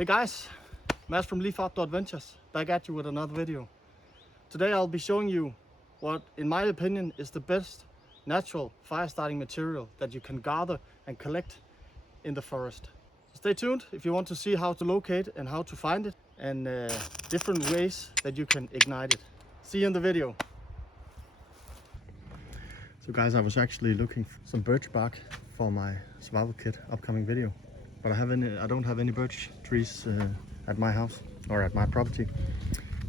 Hey guys, Mads from Leaf Outdoor Adventures, back at you with another video. Today I'll be showing you what, in my opinion, is the best natural fire starting material that you can gather and collect in the forest. Stay tuned if you want to see how to locate and how to find it, and different ways that you can ignite it. See you in the video. So guys, I was actually looking for some birch bark for my survival kit upcoming video, but I don't have any birch trees at my house or at my property.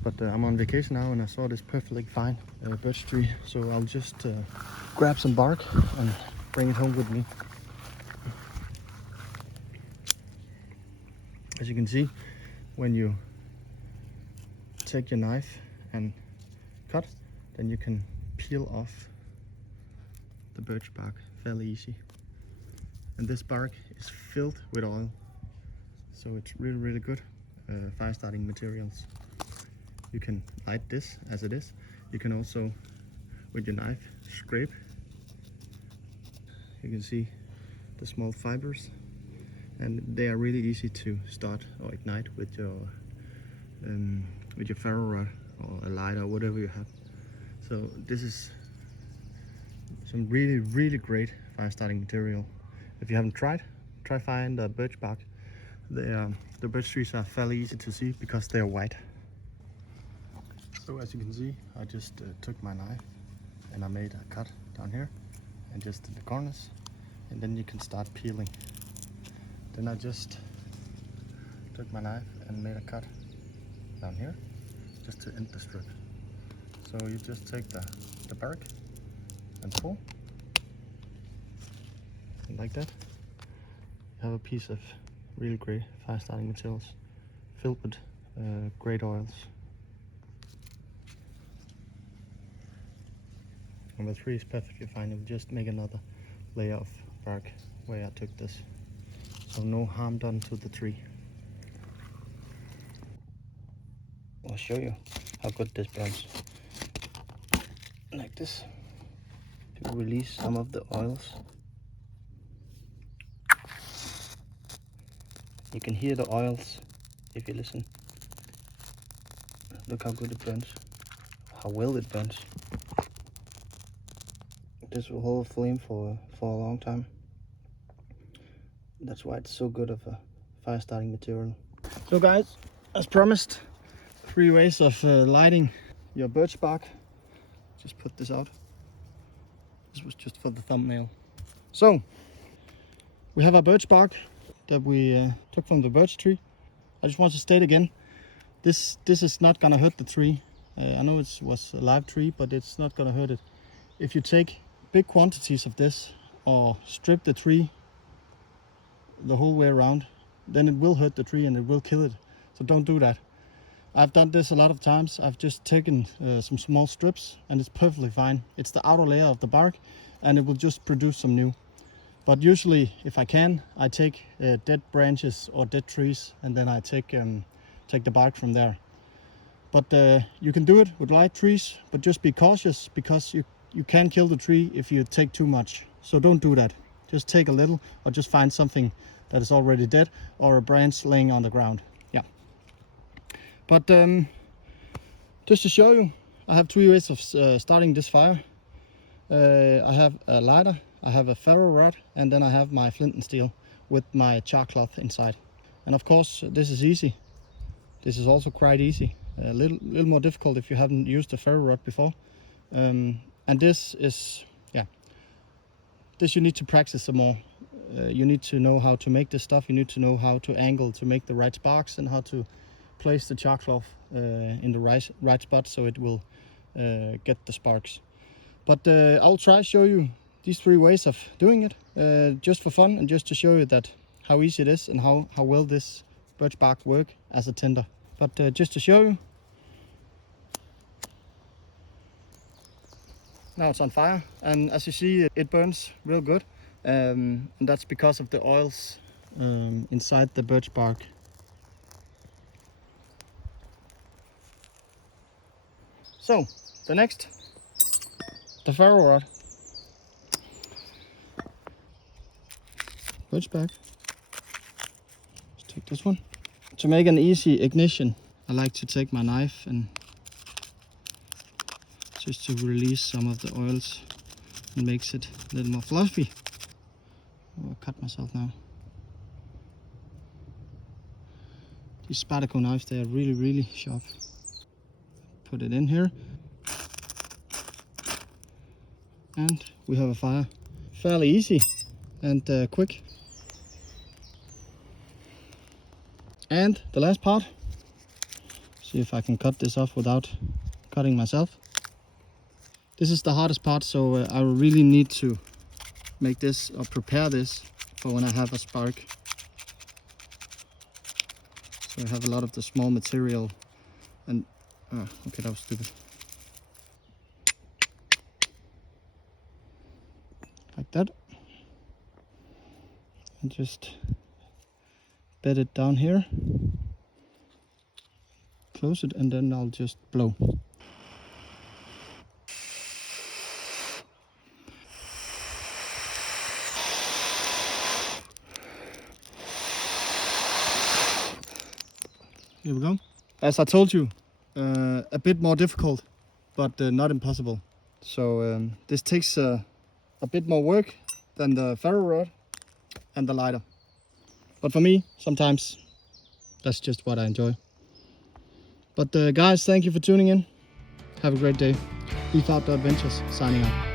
But I'm on vacation now and I saw this perfectly fine birch tree, so I'll just grab some bark and bring it home with me. As you can see, when you take your knife and cut, then you can peel off the birch bark fairly easy. And this bark is filled with oil, so it's really good fire starting materials. You can light this as it is. You can also, with your knife, scrape. You can see the small fibers, and they are really easy to start or ignite with your ferro rod or a lighter or whatever you have. So this is some really great fire starting material. If you haven't tried, try find the birch bark. The birch trees are fairly easy to see because they are white. So as you can see, I just took my knife and I made a cut down here and just in the corners, and then you can start peeling. Then I just took my knife and made a cut down here just to end the strip. So you just take the bark and pull, and like that you have a piece of really great fire starting materials filled with great oils. And the tree is perfectly fine. You'll just make another layer of bark where I took this, so no harm done to the tree. I'll show you how good this burns. Like this, to release some of the oils. You can hear the oils if you listen. Look how good it burns, how well it burns. This will hold flame for a long time. That's why it's so good of a fire starting material. So guys, as promised, 3 ways of lighting your birch bark. Just put this out. This was just for the thumbnail. So we have our birch bark that we took from the birch tree. I just want to state again, this is not gonna hurt the tree. I know it was a live tree, but it's not gonna hurt it. If you take big quantities of this or strip the tree the whole way around, then it will hurt the tree and it will kill it. So don't do that. I've done this a lot of times. I've just taken some small strips and it's perfectly fine. It's the outer layer of the bark and it will just produce some new. But usually, if I can, I take dead branches or dead trees, and then I take the bark from there. But you can do it with light trees, but just be cautious, because you can kill the tree if you take too much. So don't do that. Just take a little, or just find something that is already dead or a branch laying on the ground. Yeah. But just to show you, I have 3 ways of starting this fire. I have a lighter, I have a ferro rod, and then I have my Flint Steel with my char cloth inside. And of course, this is easy. This is also quite easy. A little more difficult if you haven't used a ferro rod before. And this is, yeah, this you need to practice some more. You need to know how to make this stuff. You need to know how to angle to make the right sparks, and how to place the char cloth in the right spot so it will get the sparks. But I'll try to show you these 3 ways of doing it, just for fun, and just to show you that how easy it is and how well this birch bark work as a tinder. But just to show you, now it's on fire, and as you see, it burns real good, and that's because of the oils inside the birch bark. So the next, the ferro rod. Birch bark. Let's take this one. To make an easy ignition, I like to take my knife and just to release some of the oils. It makes it a little more fluffy. Oh, I cut myself now. These Spataco knives, they are really sharp. Put it in here. And we have a fire. Fairly easy and quick. And the last part. See if I can cut this off without cutting myself. This is the hardest part, so I really need to make this or prepare this for when I have a spark. So I have a lot of the small material and okay, that was stupid. Like that. And just bed it down here. Close it and then I'll just blow. Here we go. As I told you, a bit more difficult, but not impossible. So this takes a bit more work than the ferro rod and the lighter. But for me, sometimes that's just what I enjoy. But guys, thank you for tuning in. Have a great day. Beef Outdoor Adventures signing out.